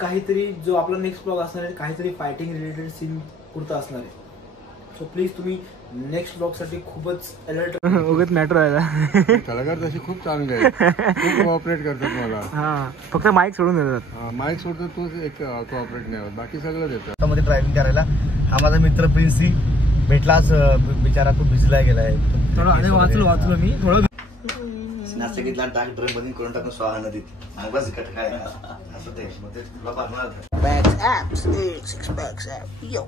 काहीतरी जो आपला नेक्स्ट ब्लॉग असणार आहे काहीतरी फायटिंग रिलेटेड सीन पुरता असणार आहे. सो प्लीज तुम्ही नेक्स्ट ब्लॉग साठी खूपच अलर्ट उगत मॅटर आहे. कलाकार तसे खूप चांगले आहेत, खूप कोऑपरेट करतात मला. हा फक्त माईक सोडून देतात. माईक सोडतो तोच एक कोऑपरेट नाही होत, बाकी सगळं देतात. मध्ये ड्रायव्हिंग करायला हा माझा मित्र प्रिन्सी भेटलाच, बिचारा खूप भिजला गेलाय. थोडं वाचलो मी थोडं नाशिकला टाक ड्रम मध्ये करून टाकून स्वाहा नदीत बस कट काय असं ते मग ते तुला पाहणार बॅग्स ॲप्स सिक्स बॅग्स ॲप यो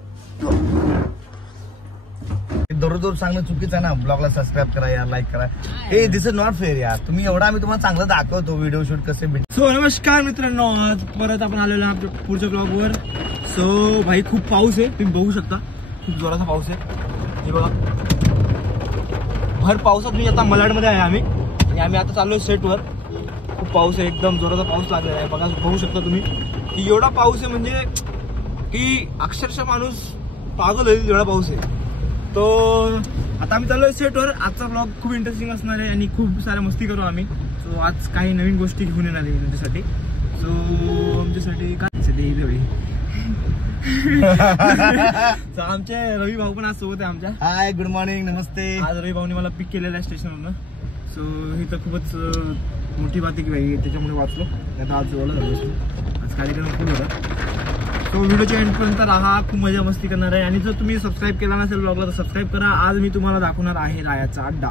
दररोज सांगणं चुकीचं आहे ना. ब्लॉगला सबस्क्राईब करा यार, लाईक करा. हे दिस इज नॉट फेअर यार. तुम्ही एवढा आम्ही तुम्हाला चांगलं दाखवतो व्हिडिओ शूट कसे भेट. सो नमस्कार मित्रांनो, आज परत आपण आलेलो आपल्या पुढच्या ब्लॉगवर. सो भाई खूप पाऊस आहे, तुम्ही बघू शकता खूप जोराचा पाऊस आहे. हे बघा भर पावसात मी आता मलाडमध्ये आहे आम्ही, आणि आम्ही आता चाललोय सेटवर. खूप पाऊस आहे, एकदम जोराचा पाऊस लागलेला आहे. बघा बघू शकता तुम्ही की एवढा पाऊस आहे म्हणजे की अक्षरशः माणूस पागल होईल एवढा पाऊस आहे. तो आता आम्ही चाललोय सेटवर. आजचा ब्लॉग खूप इंटरेस्टिंग असणार आहे आणि खूप साऱ्या मस्ती करू आम्ही. सो आज काही नवीन गोष्टी घेऊन येणार आहे तुमच्यासाठी. सो आमच्यासाठी काय सो आमचे रवी भाऊ पण आज सोबत आहे आमच्या. हाय, गुड मॉर्निंग, नमस्ते. आज रवी भाऊने मला पिक केलेलं आहे स्टेशनवरून. सो ही तर खूपच मोठी बात आहे की भाई त्याच्यामुळे वाचलो. आता आज आज कार्यक्रम खूप होता. तो व्हिडिओच्या एंडपर्यंत राहा, खूप मजा मस्ती करणार आहे. आणि जर तुम्ही सबस्क्राईब केला नसेल ब्लॉगला तर सबस्क्राईब करा. आज मी तुम्हाला दाखवणार आहे रायाचा अड्डा,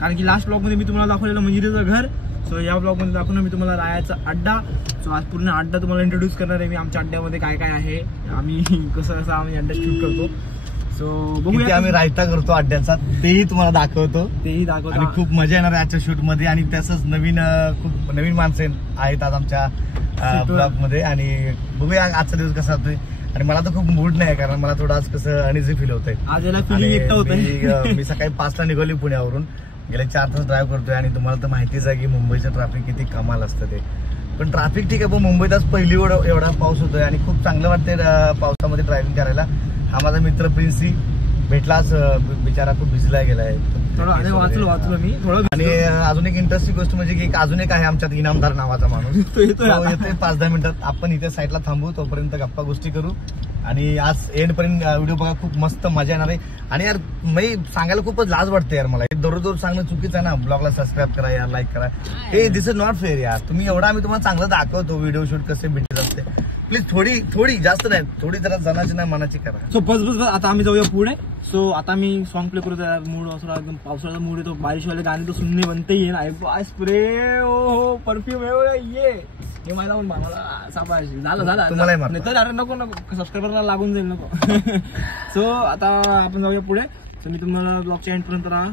कारण की लास्ट ब्लॉगमध्ये मी तुम्हाला दाखवलेलं मंजिरीचं घर. सो या ब्लॉगमध्ये दाखवणार मी तुम्हाला रायाचा अड्डा. सो आज पूर्ण अड्डा तुम्हाला इंट्रोड्यूस करणार आहे मी. आमच्या अड्ड्यामध्ये काय काय आहे, आम्ही कसं आम्ही अड्डा शूट करतो. सो बघूया, आम्ही रायता करतो अड्ड्याचा, तेही तुम्हाला दाखवतो. आणि खूप मजा येणार आहे आजच्या शूट मध्ये. आणि तसंच खूप नवीन माणसं आहेत आज आमच्या ब्लॉग मध्ये. आणि बघूया आजचा दिवस कसा होतोय. आणि मला तर खूप मूड नाही, कारण मला थोडं आज कसं अनइझी फील होतंय. आज याला फिलिंग एकटं होतंय. मी सकाळी 5ला निघाली पुण्यावरून, गेले 4 तास ड्राईव्ह करतोय. आणि तुम्हाला तर माहितीच आहे की मुंबईचं ट्रॅफिक किती कमाल असतं ते. पण ट्रॅफिक ठीक आहे, पण मुंबईत आज पहिली एवढा पाऊस होतोय आणि खूप चांगलं वाटतंय पावसामध्ये ड्रायव्हिंग करायला. हा माझा मित्र प्रिन्सी भेटलाच, बिचारा खूप भिजला गेलाय. थोडं वाचलो मी थोडं. आणि अजून एक इंटरेस्टिंग गोष्ट म्हणजे की अजून एक आहे आमच्यात इनामदार नावाचा माणूस. तो येतोय 5-10 मिनिटात. आपण इथे साईडला थांबू, तोपर्यंत गप्पा गोष्टी करू. आणि आज एंड पर्यंत व्हिडिओ बघा, खूप मस्त मजा येणार आहे. आणि यार मी सांगायला खूपच लाज वाटते यार मला. दररोज सांगणं चुकीचं आहे ना. ब्लॉगला सबस्क्राईब करा यार, लाईक करा. हे दिस इज नॉट फेअर यार. तुम्ही एवढा आम्ही तुम्हाला चांगलं दाखवतो व्हिडिओ शूट कसे भेटत असते. प्लीज थोडी जास्त नाही, थोडी जरा जनाची नाही मनाची करा. सो बस आता आम्ही जाऊया पुढे. सो आता मी सॉन्ग प्ले करू. मूड असं एकदम पावसाळ्याचा मूड येतो. बारिश वाले गाणे तो सुनने बनते ही ना. स्प्रे ओ परफ्यूम हे मला सापाश झालं तुम्हाला नाही तर अरे नको सबस्क्रायबरला लागून जाईल नको. सो आता आपण जाऊया पुढे. सो मी तुम्हाला ब्लॉगच्या एंड पर्यंत राहा.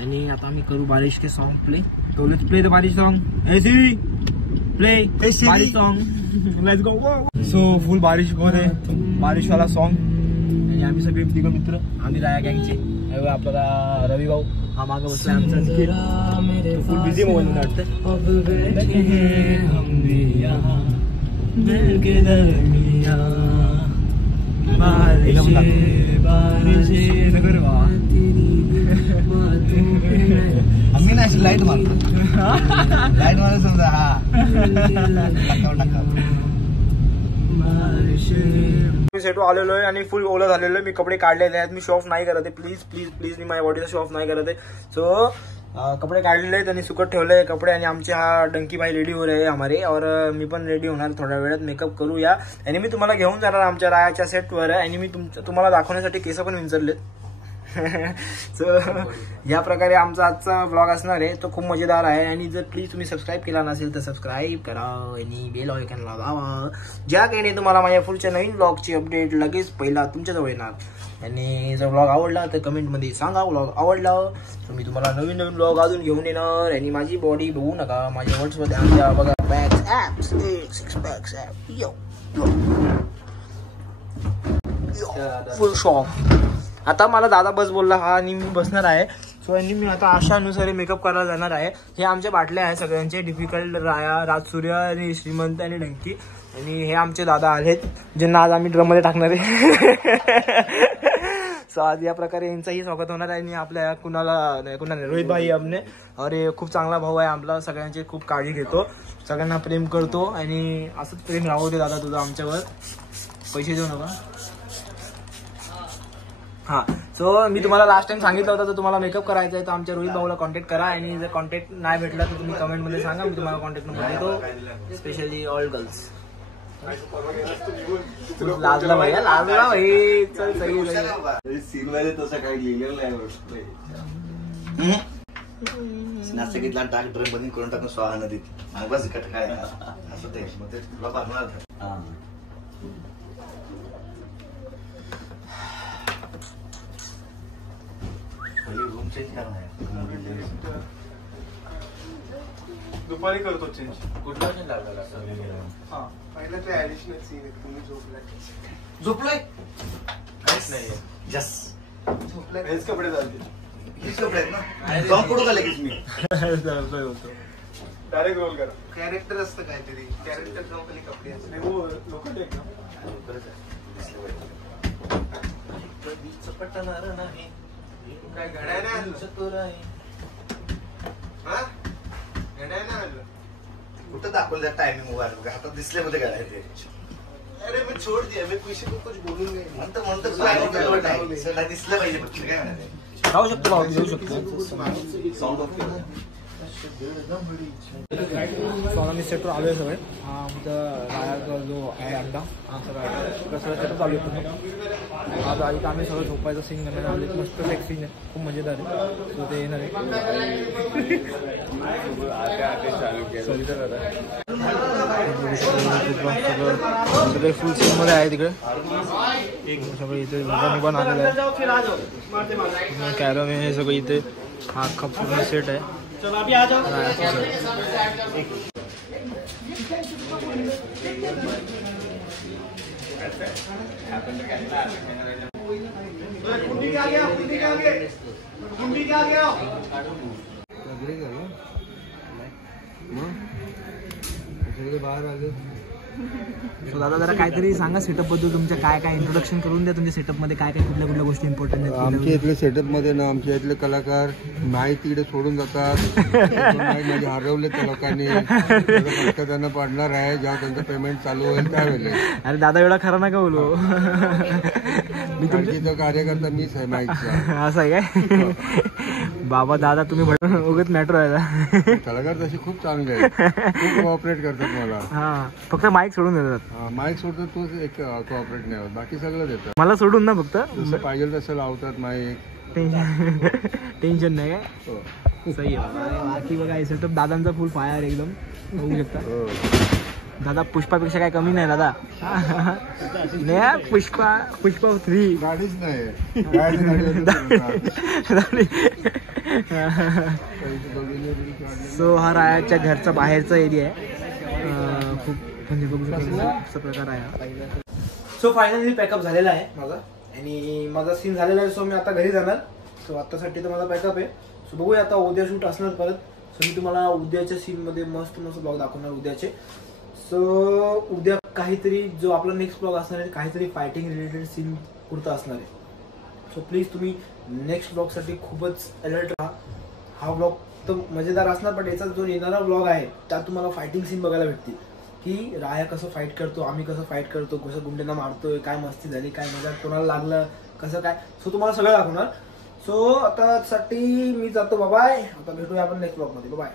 आणि आता आम्ही करू बारिश के सॉन्ग प्ले. तो लेट्स प्ले द बारिश सॉन्ग. ए सिरी प्ले बारिश song, let's go. So full बारिश होते, बारिश वाला सॉन्ग. आणि आम्ही सगळे तिघं मित्र, आम्ही राया गँगचे. आपल्याला रवी भाऊ हा मागं बसला आमचा, फुल बिझी मोबाईल मध्ये वाटतं. आम्ही नाही लाईट मारतो, लाईट मारत समजा. हा सेट आलेलो आहे आणि फुल ओला झालेलो आहे. मी कपडे काढलेले आहेत. मी शो ऑफ नाही करत आहे. प्लीज मी माझ्या बॉडीचा शो ऑफ नाही करत आहे. सो कपडे काढलेले आहेत आणि सुकत ठेवले कपडे. आणि आमचे हा डंकी भाई रेडी हो रहे हैं हमारे. और मी पण रेडी होणार थोड्या वेळात. मेकअप करूया आणि मी तुम्हाला घेऊन जाणार आमच्या रायाच्या सेटवर. आणि मी तुम्हाला दाखवण्यासाठी केस पण विंचरलेत. सो या प्रकारे आमचा आजचा ब्लॉग असणार आहे. तो खूप मजेदार आहे. आणि जर प्लीज तुम्ही सबस्क्राईब केला नसेल तर सबस्क्राईब करा आणि बेल आयकॉनला लावा, ज्या काही तुम्हाला माझ्या पुढच्या नवीन ब्लॉगची अपडेट लगेच पहिला तुमच्याजवळ येणार. आणि जर ब्लॉग आवडला तर कमेंटमध्ये सांगा ब्लॉग आवडला. तर मी तुम्हाला नवीन ब्लॉग अजून घेऊन येणार. आणि माझी बॉडी बघू नका, माझ्या वर्ड्समध्ये आमच्या बघा बॅग्स ॲप्स 6 बॅग्स ॲप यो फुल शॉप. आता मला दादा बस बोलला हा आणि मी बसणार आहे. सो आणि मी आता अशानुसार मेकअप करायला जाणार आहे. हे आमच्या बाटल्या आहे सगळ्यांचे, डिफिकल्ट, राया, राजसूर्य आणि श्रीमंत आणि डंकी. आणि हे आमचे दादा आलेत ज्यांना आज आम्ही ड्रम मध्ये टाकणार आहे. सो आज या प्रकारे यांचंही स्वागत होणार आहे आणि आपल्या कुणाला रोहित भाई आपने अरे खूप चांगला भाऊ आहे आपला, सगळ्यांची खूप काळजी घेतो, सगळ्यांना प्रेम करतो आणि असंच प्रेम राहू दे दादा तुझं आमच्यावर. पैसे देऊ नका. हा सो मी तुम्हाला लास्ट टाइम सांगितलं होतं तर तुम्हाला मेकअप करायचा आहे तर आमच्या रोहित भाऊला कॉन्टॅक्ट करा आणि जर कॉन्टॅक्ट नाही भेटला तर तुम्ही कमेंटमध्ये सांगा, मी तुम्हाला कॉन्टॅक्ट नंबर देतो, स्पेशली ऑल गर्ल्स. लाजला भैया, लाजला भाई. चल सही सीन मध्ये तसं काही लिहिलेलं नाही. नाश्ता घेतला टाक ड्रम मध्ये करून टाकून स्वाहा नदीत बस कट काय असं ते मग ते तुला पाहणार. रूम चेंज करणार दुपारी करतो चेंज. कुठला चेंज लागला पहिला ते ऍडिशनल सीन आहे, तुम्ही झोपलाय. झोपलोय काहीच नाही. जस झोपलाय हेच कपडे चालतील. हीच कपडे आहेत ना. जाऊन पडू का लगेच मी होतो. डायरेक्ट रोल करा. कॅरेक्टर असतं काहीतरी, कॅरेक्टर खाली कपडे असते. हो लोक टेक ना पटणार नाही काय घड्याळ नाही आणलं. हा घड्याळ नाही आणलं. कुठं दाखवलं त्या टायमिंग वर आता दिसले मध्ये काय ते. अरे मी छोड़ दिया, मैं किसी को कुछ बोलूंगा नहीं. म्हणतो दिसलं पाहिजे फक्त काय म्हणाले. जाऊ शकतो भाऊ, जाऊ शकतो. साऊंड ऑफ मी सेटवर आलोय सगळे. हा आमचा रायाचा जो आहे अंडा हा सगळं सगळं सेटअप चालू आहे. आज आधी तर आम्ही सगळं झोपायचं सीन करणार आले, मस्त एक सीन आहे, खूप मजेदार आहे. सो ते येणार आहे. सगळे फुल सीन मध्ये आहे तिकडे. सगळं इथे निभान आलेलं आहे. कॅरम हे सगळं इथे हा अख्खा पूर्ण सेट आहे. बाहेर आले. सो दादा जरा काहीतरी सांगा सेटअप बद्दल, तुमच्या काय काय इंट्रोडक्शन करून द्या तुमच्या सेटअप मध्ये काय काय कुठल्या कुठल्या गोष्टी इम्पॉर्टंट आहेत. आमच्या इथले सेटअप मध्ये ना आमच्या इथले कलाकार नाही तिकडे सोडून जातात. माझे हरवले त्या लोकांनी. त्यांना पाडणार आहे जेव्हा त्यांचं पेमेंट चालू होईल त्यावेळेला. अरे दादा एवढा खरा नका बोलू. मी तुमची कार्यकर्ता मीच आहे माईकचा. असं आहे काय. बाबा दादा तुम्ही उगत मॅटर आहे. कलाकार तसे खूप चांगले आहेत, खूप कोऑपरेट करतात मला. हा फक्त माईक सोडून देतात. माईक सोडतात तोच एक कोऑपरेट नाही होत, बाकी सगळं देतात. मला सोडून ना फक्त जसं पाहिजे तसं लावतात माईक. टेन्शन नाही काय. सही आहे. बाकी बघा सेटअप दादांचा फुल फायर एकदम बघू शकता. दादा पुष्पापेक्षा काय कमी नाही दादा. नाही पुष्पा 3 गाडीच नाही. सो हा रायाच्या घरचा बाहेरचा एरिया आहे. खूप म्हणजे बघू शकतो असा प्रकार आहे. सो फायनली पॅकअप झालेला आहे माझा आणि माझा सीन झालेला आहे. सो मी आता घरी जाणार. सो आतासाठी तर माझा पॅकअप आहे. सो बघूया आता उद्या शूट असणार परत. सो मी तुम्हाला उद्याच्या सीनमध्ये मस्त मस्त ब्लॉग दाखवणार उद्याचे. सो उद्या काहीतरी जो आपला नेक्स्ट ब्लॉग असणार आहे काहीतरी फायटिंग रिलेटेड सीन पुरता असणार आहे. सो प्लीज तुम्ही नेक्स्ट ब्लॉगसाठी खूपच अलर्ट राहा. हा ब्लॉग तर मजेदार असणार पण याचा जो येणारा ब्लॉग आहे त्यात तुम्हाला फायटिंग सीन बघायला भेटतील की राया कसं फाईट करतो, आम्ही कसं फाईट करतो, कसं गुंड्यांना मारतोय, काय मस्ती झाली, काय मजा कोणाला लागलं कसं काय. सो तुम्हाला सगळं दाखवणार. सो आता साठी मी जातो. बाय. आता भेटूया आपण नेक्स्ट ब्लॉग मध्ये. बाय.